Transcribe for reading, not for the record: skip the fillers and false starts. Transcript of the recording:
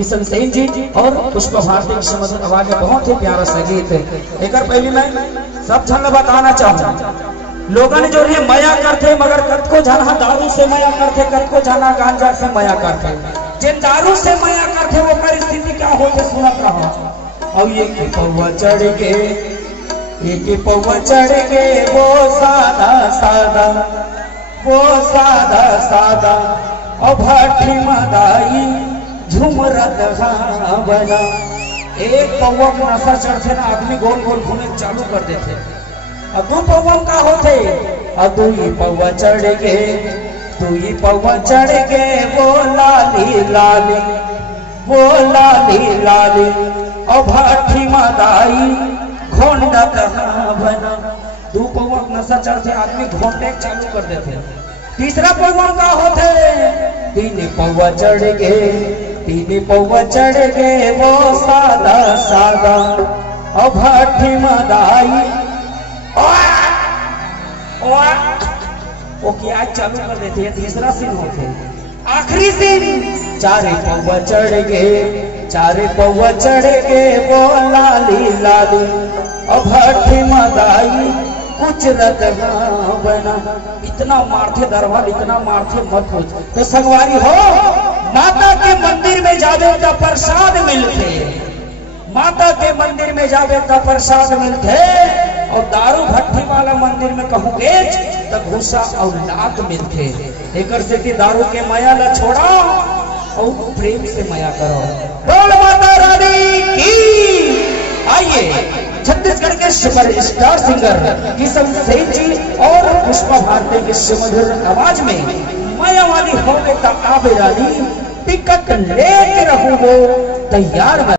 किशन सेन जी और पुष्पा भारती की समझ आवाज में बहुत ही प्यारा संगीत है। एक पहले मैं सब छंद बताना चाहूँ। लोगन जो है माया करते मगर कत को जाना दारू से माया करते, कत को जाना गांजा से माया करते। जिन दारू से माया करते वो परिस्थिति क्या होते सुनत रहो। और ये कि पौवा चढ़ के, ये कि पौवा चढ़ के वो सादा सादा, वो सादा सादा और भट्टी मदाई झुमरत बना। एक पौवा को नशा चढ़ते ना आदमी गोल गोल घूमने चालू कर देते। और दो पौवा का होते, और दो ही पौवा चढ़ के, दो ही पौवा चढ़ के वो लाली लाली, वो लाली लाली और भट्टी मदाई घोंडत बना। दो पौवा नशा चढ़ते आदमी घोंडने चालू कर देते। तीसरा पौवा का होते, तीन पौवा चढ़ के, तीन पौवा चढ़ के वो सादा सादा और भट्टी मदाई वो क्या चालू कर देते हैं। तीसरा सीन होते, आखिरी सीन चारे पौवा चढ़ के, चारे पौवा चढ़ के वो लाली लाली और भट्टी मदाई कुछ रत बना। इतना मारते दरबार, इतना मारते मत पूछ। तो संगवारी हो, माता के मंदिर में जावे तो प्रसाद मिलते, माता के मंदिर में जावे तो प्रसाद मिलते। और दारू भट्टी वाला मंदिर में कहूँगे तो भूसा और लात मिलते। एक से दारू के माया ला छोड़ा और प्रेम से माया करो। बोल माता रानी की। आइए छत्तीसगढ़ के super star singer Kishan Sen ji और पुष्पा भारती की सुमधुर आवाज में माया वाली हो गए तो आबे रानी टिकट लेके रहूंगो तैयार।